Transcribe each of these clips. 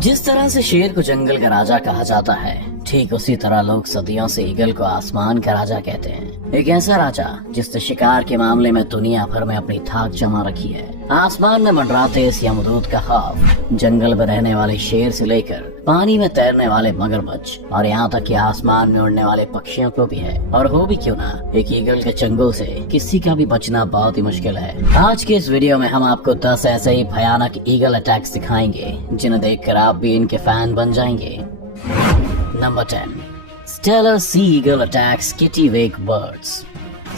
जिस तरह से शेर को जंगल का राजा कहा जाता है, ठीक उसी तरह लोग सदियों से ईगल को आसमान का राजा कहते हैं। एक ऐसा राजा जिसने शिकार के मामले में दुनिया भर में अपनी थाक जमा रखी है। आसमान में मंडराते इस यमदूत का खौफ जंगल में रहने वाले शेर से लेकर पानी में तैरने वाले मगरमच्छ और यहाँ तक कि आसमान में उड़ने वाले पक्षियों को भी है। और हो भी क्यों ना, एक ईगल के चंगुल से किसी का भी बचना बहुत ही मुश्किल है। आज के इस वीडियो में हम आपको 10 ऐसे ही भयानक ईगल अटैक्स दिखाएंगे जिन्हें देखकर आप भी इनके फैन बन जाएंगे। Number 10, Steller sea eagle attacks kittiwake birds.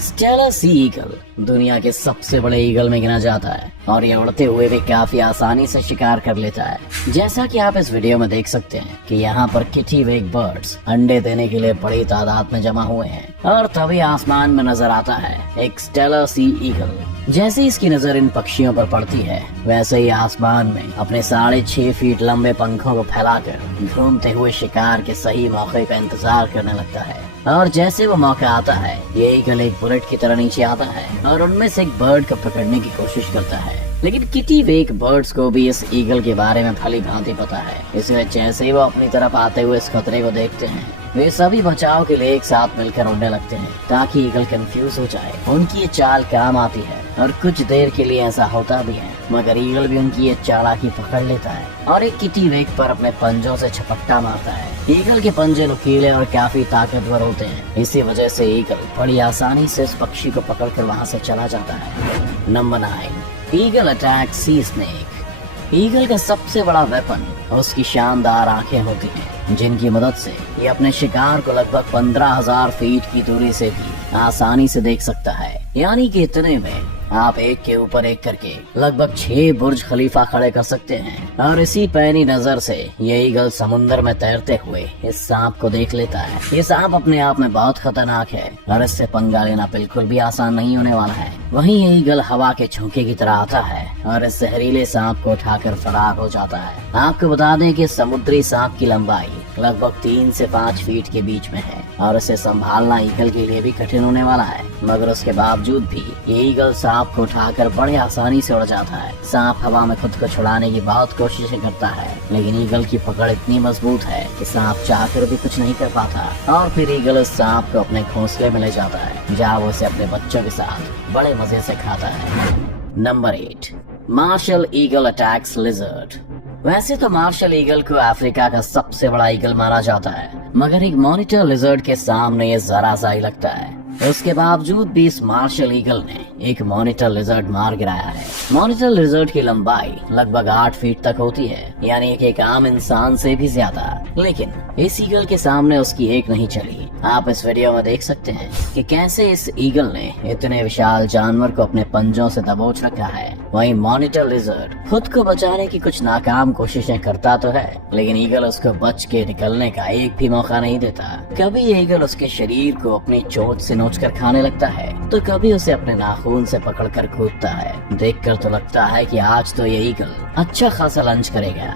Steller sea eagle दुनिया के सबसे बड़े ईगल में गिना जाता है और ये उड़ते हुए भी काफी आसानी से शिकार कर लेता है। जैसा कि आप इस वीडियो में देख सकते हैं कि यहाँ पर किटिवेक बर्ड्स अंडे देने के लिए बड़ी तादाद में जमा हुए हैं और तभी आसमान में नजर आता है एक स्टेलर सी ईगल। जैसे इसकी नजर इन पक्षियों पर पड़ती है, वैसे ही आसमान में अपने 6.5 फीट लंबे पंखों को फैलाकर घूमते हुए शिकार के सही मौके का इंतजार करने लगता है। और जैसे वो मौका आता है, ये ईगल एक बुलेट की तरह नीचे आता है और उनमें से एक बर्ड को पकड़ने की कोशिश करता है। लेकिन किटिवेक बर्ड्स को भी इस ईगल के बारे में भली भांति पता है, इसलिए जैसे ही वो अपनी तरफ आते हुए इस खतरे को देखते हैं, वे सभी बचाव के लिए एक साथ मिलकर उड़ने लगते हैं ताकि ईगल कंफ्यूज हो जाए। उनकी ये चाल काम आती है और कुछ देर के लिए ऐसा होता भी है, मगर ईगल भी उनकी ये चालाकी पकड़ लेता है और एक किटिवेक पर अपने पंजों से झपट्टा मारता है। ईगल के पंजे नुकीले और काफी ताकतवर होते हैं, इसी वजह से ईगल बड़ी आसानी से इस पक्षी को पकड़कर वहाँ से चला जाता है। नंबर 9, ईगल अटैक सी स्नेक। ईगल का सबसे बड़ा वेपन उसकी शानदार आंखें होती हैं, जिनकी मदद से ये अपने शिकार को लगभग 15,000 फीट की दूरी से भी आसानी से देख सकता है। यानी कि इतने में आप एक के ऊपर एक करके लगभग 6 बुर्ज खलीफा खड़े कर सकते हैं। और इसी पैनी नजर से ये ईगल समुद्र में तैरते हुए इस सांप को देख लेता है। ये सांप अपने आप में बहुत खतरनाक है और इससे पंगा लेना बिल्कुल भी आसान नहीं होने वाला है। वहीं ये ईगल हवा के झोंके की तरह आता है और इस जहरीले सांप को उठाकर फरार हो जाता है। आपको बता दें कि समुद्री सांप की लंबाई लगभग 3 से 5 फीट के बीच में है और इसे संभालना ईगल के लिए भी कठिन होने वाला है, मगर उसके बावजूद भी ये ईगल सांप को उठाकर बड़े आसानी से उड़ जाता है। सांप हवा में खुद को छुड़ाने की बहुत कोशिशें करता है, लेकिन ईगल की पकड़ इतनी मजबूत है कि सांप चाहकर भी कुछ नहीं कर पाता और फिर ईगल उस सांप को अपने घोंसले में ले जाता है, जहाँ वो उसे अपने बच्चों के साथ बड़े मजे से खाता है। Number 8, martial eagle attacks lizard. वैसे तो मार्शल ईगल को अफ्रीका का सबसे बड़ा ईगल माना जाता है, मगर एक मॉनिटर लिजर्ड के सामने ये जरा सा ही लगता है। उसके बावजूद भी इस मार्शल ईगल ने एक मॉनिटर लिजर्ड मार गिराया है। मॉनिटर लिजर्ड की लंबाई लगभग 8 फीट तक होती है, यानी एक आम इंसान से भी ज्यादा। लेकिन इस ईगल के सामने उसकी एक नहीं चली। आप इस वीडियो में देख सकते हैं कि कैसे इस ईगल ने इतने विशाल जानवर को अपने पंजों से दबोच रखा है। वहीं मॉनिटर लिजर्ड खुद को बचाने की कुछ नाकाम कोशिशें करता तो है, लेकिन ईगल उसको बच के निकलने का एक भी मौका नहीं देता। कभी ये ईगल उसके शरीर को अपनी चोंच से नोचकर खाने लगता है, तो कभी उसे अपने नाखून से पकड़कर कूदता है। देखकर तो लगता है कि आज तो ये ईगल अच्छा खासा लंच करेगा।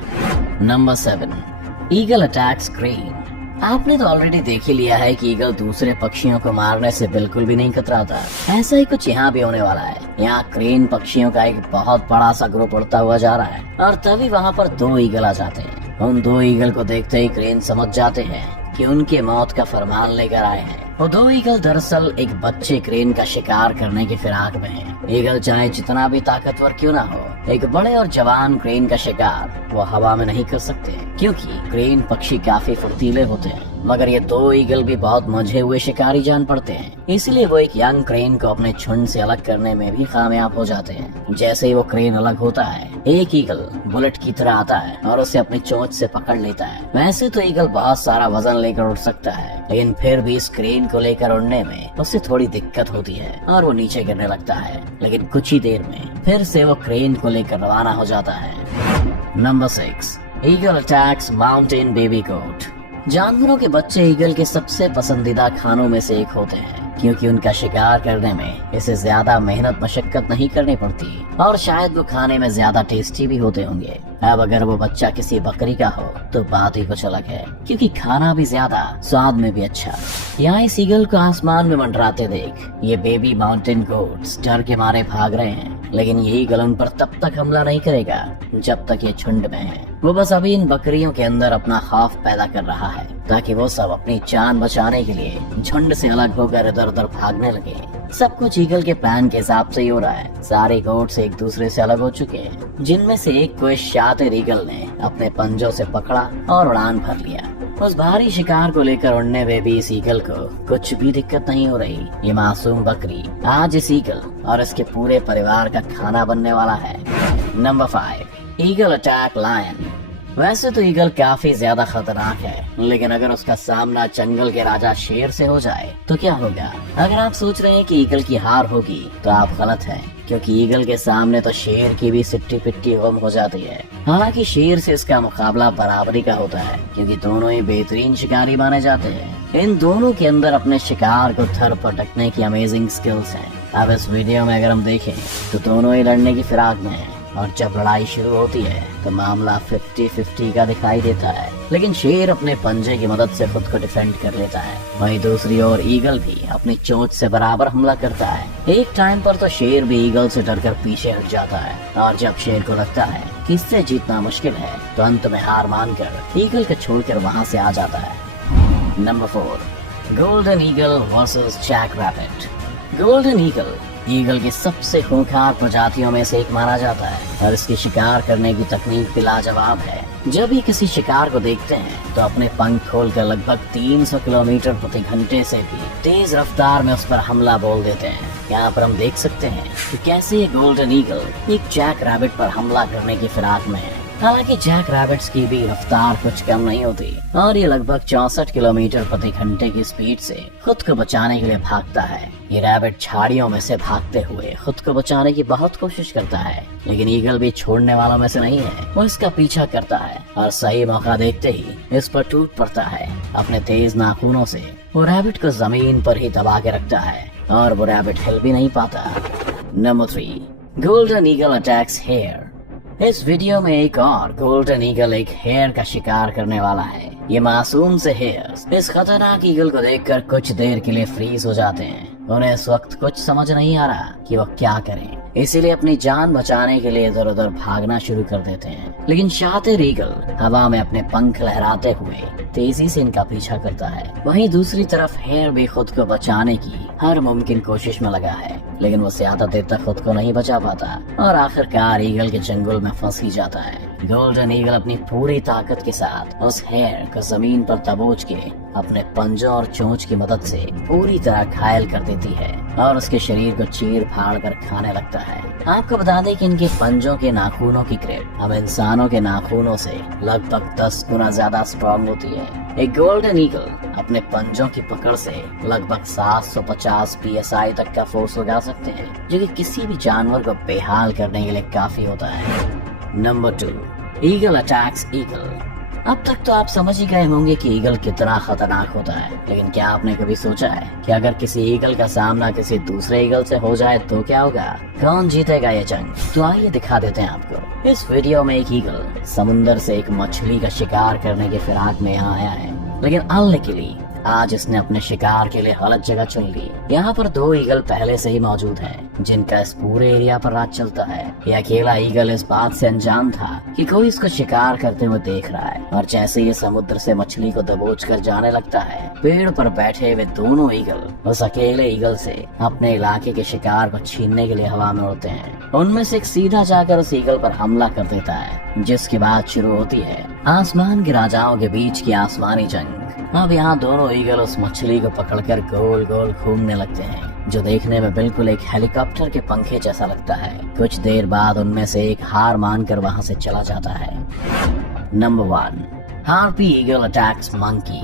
Number 7, eagle attacks crane. आपने तो ऑलरेडी देख ही लिया है कि ईगल दूसरे पक्षियों को मारने से बिल्कुल भी नहीं कतराता। ऐसा ही कुछ यहाँ भी होने वाला है। यहाँ क्रेन पक्षियों का एक बहुत बड़ा सा ग्रुप उड़ता हुआ जा रहा है और तभी वहाँ पर 2 ईगल आ जाते हैं। उन 2 ईगल को देखते ही क्रेन समझ जाते हैं कि उनके मौत का फरमान लेकर आए हैं। वो 2 ईगल दरअसल एक बच्चे क्रेन का शिकार करने की फिराक में हैं। ईगल चाहे जितना भी ताकतवर क्यों ना हो, एक बड़े और जवान क्रेन का शिकार वो हवा में नहीं कर सकते, क्योंकि क्रेन पक्षी काफी फुर्तीले होते हैं। मगर ये 2 ईगल भी बहुत मंझे हुए शिकारी जान पड़ते हैं, इसलिए वो एक यंग क्रेन को अपने झुंड से अलग करने में भी कामयाब हो जाते हैं। जैसे ही वो क्रेन अलग होता है, एक ईगल बुलेट की तरह आता है और उसे अपनी चोंच से पकड़ लेता है। वैसे तो ईगल बहुत सारा वजन लेकर उड़ सकता है, लेकिन फिर भी इस क्रेन को लेकर उड़ने में उससे थोड़ी दिक्कत होती है और वो नीचे गिरने लगता है। लेकिन कुछ ही देर में फिर से वो क्रेन को लेकर रवाना हो जाता है। Number 6, eagle attacks mountain baby goat. जानवरों के बच्चे ईगल के सबसे पसंदीदा खानों में से एक होते हैं, क्योंकि उनका शिकार करने में इसे ज्यादा मेहनत मशक्कत नहीं करनी पड़ती और शायद वो खाने में ज्यादा टेस्टी भी होते होंगे। अब अगर वो बच्चा किसी बकरी का हो तो बात ही कुछ अलग है, क्योंकि खाना भी ज्यादा, स्वाद में भी अच्छा। यहाँ इस ईगल को आसमान में मंडराते देख ये बेबी माउंटेन गोट्स डर के मारे भाग रहे हैं, लेकिन ये ईगल उन पर तब तक हमला नहीं करेगा जब तक ये झुंड में है। वो बस अभी इन बकरियों के अंदर अपना खौफ पैदा कर रहा है ताकि वो सब अपनी जान बचाने के लिए झुंड से अलग होकर इधर उधर भागने लगे। सब कुछ ईगल के प्लान के हिसाब से ही हो रहा है। सारे गोट्स एक दूसरे से अलग हो चुके हैं, जिनमें से एक को इस शातिर ईगल ने अपने पंजों से पकड़ा और उड़ान भर लिया। उस भारी शिकार को लेकर उड़ने में भी इस ईगल को कुछ भी दिक्कत नहीं हो रही। ये मासूम बकरी आज इस ईगल और इसके पूरे परिवार का खाना बनने वाला है। Number 5, eagle attack lion. वैसे तो ईगल काफी ज्यादा खतरनाक है, लेकिन अगर उसका सामना जंगल के राजा शेर से हो जाए तो क्या होगा? अगर आप सोच रहे हैं कि ईगल की हार होगी तो आप गलत हैं, क्योंकि ईगल के सामने तो शेर की भी सिट्टी पिट्टी गुम हो जाती है। हालांकि शेर से इसका मुकाबला बराबरी का होता है, क्योंकि दोनों ही बेहतरीन शिकारी माने जाते हैं। इन दोनों के अंदर अपने शिकार को थर पटकने की अमेजिंग स्किल्स हैं। अब इस वीडियो में अगर हम देखें तो दोनों ही लड़ने की फिराक में हैं, और जब लड़ाई शुरू होती है तो मामला 50-50 का दिखाई देता है, लेकिन शेर अपने पंजे की मदद से खुद को डिफेंड कर लेता है। वहीं दूसरी ओर ईगल भी अपनी चोंच से बराबर हमला करता है। एक टाइम पर तो शेर भी ईगल से डरकर पीछे हट जाता है, और जब शेर को लगता है कि इससे जीतना मुश्किल है तो अंत में हार मानकर ईगल को छोड़कर वहां से आ जाता है। Number 4, golden eagle versus jack rabbit. Golden eagle की सबसे खूंखार प्रजातियों में से एक माना जाता है, और इसकी शिकार करने की तकनीक भी लाजवाब है। जब ये किसी शिकार को देखते हैं तो अपने पंख खोलकर लगभग 300 किलोमीटर प्रति घंटे से भी तेज रफ्तार में उस पर हमला बोल देते हैं। यहाँ पर हम देख सकते हैं कि कैसे ये गोल्डन ईगल एक जैक रैबिट पर हमला करने की फिराक में है। हालांकि जैक रैबिट्स की भी रफ्तार कुछ कम नहीं होती, और ये लगभग 64 किलोमीटर प्रति घंटे की स्पीड से खुद को बचाने के लिए भागता है। ये रैबिट झाड़ियों में से भागते हुए खुद को बचाने की बहुत कोशिश करता है, लेकिन ईगल भी छोड़ने वालों में से नहीं है। वो इसका पीछा करता है और सही मौका देखते ही इस पर टूट पड़ता है। अपने तेज नाखूनों से वो रैबिट को जमीन पर ही दबा के रखता है, और वो रैबिट हिल भी नहीं पाता। Number 3, golden eagle attacks hare. इस वीडियो में एक और गोल्डन ईगल एक हेयर का शिकार करने वाला है। ये मासूम से हेयर्स इस खतरनाक ईगल को देखकर कुछ देर के लिए फ्रीज हो जाते हैं। उन्हें इस वक्त कुछ समझ नहीं आ रहा कि वो क्या करें, इसीलिए अपनी जान बचाने के लिए इधर उधर भागना शुरू कर देते हैं। लेकिन शातिर ईगल हवा में अपने पंख लहराते हुए तेजी से इनका पीछा करता है। वहीं दूसरी तरफ हेयर भी खुद को बचाने की हर मुमकिन कोशिश में लगा है, लेकिन वो ज्यादा देर तक खुद को नहीं बचा पाता और आखिरकार ईगल के चंगुल में फंस ही जाता है। गोल्डन ईगल अपनी पूरी ताकत के साथ उस हेयर को जमीन पर दबोच के अपने पंजों और चोंच की मदद से पूरी तरह घायल कर देती है और उसके शरीर को चीर फाड़ कर खाने लगता है। आपको बता दें कि इनके पंजों के नाखूनों की ग्रिप हम इंसानों के नाखूनों से लगभग 10 गुना ज्यादा स्ट्रॉन्ग होती है। एक गोल्डन ईगल अपने पंजों की पकड़ से लगभग 750 PSI तक का फोर्स लगा सकते हैं, जो कि किसी भी जानवर को बेहाल करने के लिए काफी होता है। Number 2, eagle attacks eagle. अब तक तो आप समझ ही गए होंगे कि ईगल कितना खतरनाक होता है, लेकिन क्या आपने कभी सोचा है कि अगर किसी ईगल का सामना किसी दूसरे ईगल से हो जाए तो क्या होगा? कौन जीतेगा ये जंग? तो आइए दिखा देते हैं आपको। इस वीडियो में एक ईगल समुंदर से एक मछली का शिकार करने की फिराक में यहाँ आया है, लेकिन अनलकीली आज इसने अपने शिकार के लिए गलत जगह चुन ली। यहाँ पर 2 ईगल पहले से ही मौजूद हैं, जिनका इस पूरे एरिया पर राज चलता है। ये अकेला ईगल इस बात से अनजान था कि कोई इसको शिकार करते हुए देख रहा है, और जैसे ये समुद्र से मछली को दबोच कर जाने लगता है, पेड़ पर बैठे हुए दोनों ईगल उस अकेले ईगल से अपने इलाके के शिकार को छीनने के लिए हवा में उड़ते हैं। उनमें से एक सीधा जाकर उस ईगल पर हमला कर देता है, जिसके बाद शुरू होती है आसमान के राजाओं के बीच की आसमानी जंग। अब यहाँ दोनों ईगल उस मछली को पकड़कर गोल गोल घूमने लगते हैं, जो देखने में बिल्कुल एक हेलीकॉप्टर के पंखे जैसा लगता है। कुछ देर बाद उनमें से एक हार मानकर वहाँ से चला जाता है। Number 1, harpy eagle attacks monkey.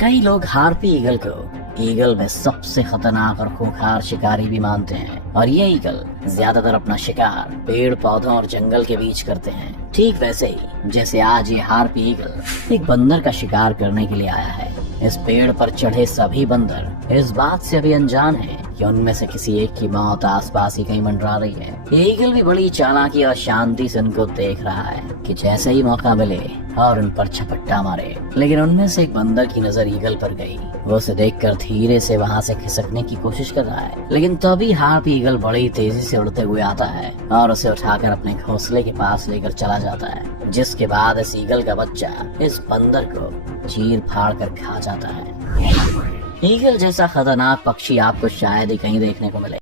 कई लोग हार्पी ईगल को ईगल में सबसे खतरनाक और खूंखार शिकारी भी मानते हैं, और ये ईगल ज्यादातर अपना शिकार पेड़ पौधों और जंगल के बीच करते हैं। ठीक वैसे ही जैसे आज ये हार्पी ईगल एक बंदर का शिकार करने के लिए आया है। इस पेड़ पर चढ़े सभी बंदर इस बात से अभी अनजान हैं कि उनमें से किसी एक की मौत आसपास ही कहीं मंडरा रही है। ईगल भी बड़ी चालाकी और शांति से उनको देख रहा है कि जैसे ही मौका मिले और उन पर झपट्टा मारे। लेकिन उनमें से एक बंदर की नजर ईगल पर गई। वो उसे देखकर धीरे से वहाँ से खिसकने की कोशिश कर रहा है, लेकिन तभी हार्पी ईगल बड़ी तेजी से उड़ते हुए आता है और उसे उठाकर अपने घोंसले के पास लेकर चला जाता है, जिसके बाद इस ईगल का बच्चा इस बंदर को चीर फाड़ कर खा जाता है। ईगल जैसा खतरनाक पक्षी आपको शायद ही कहीं देखने को मिले।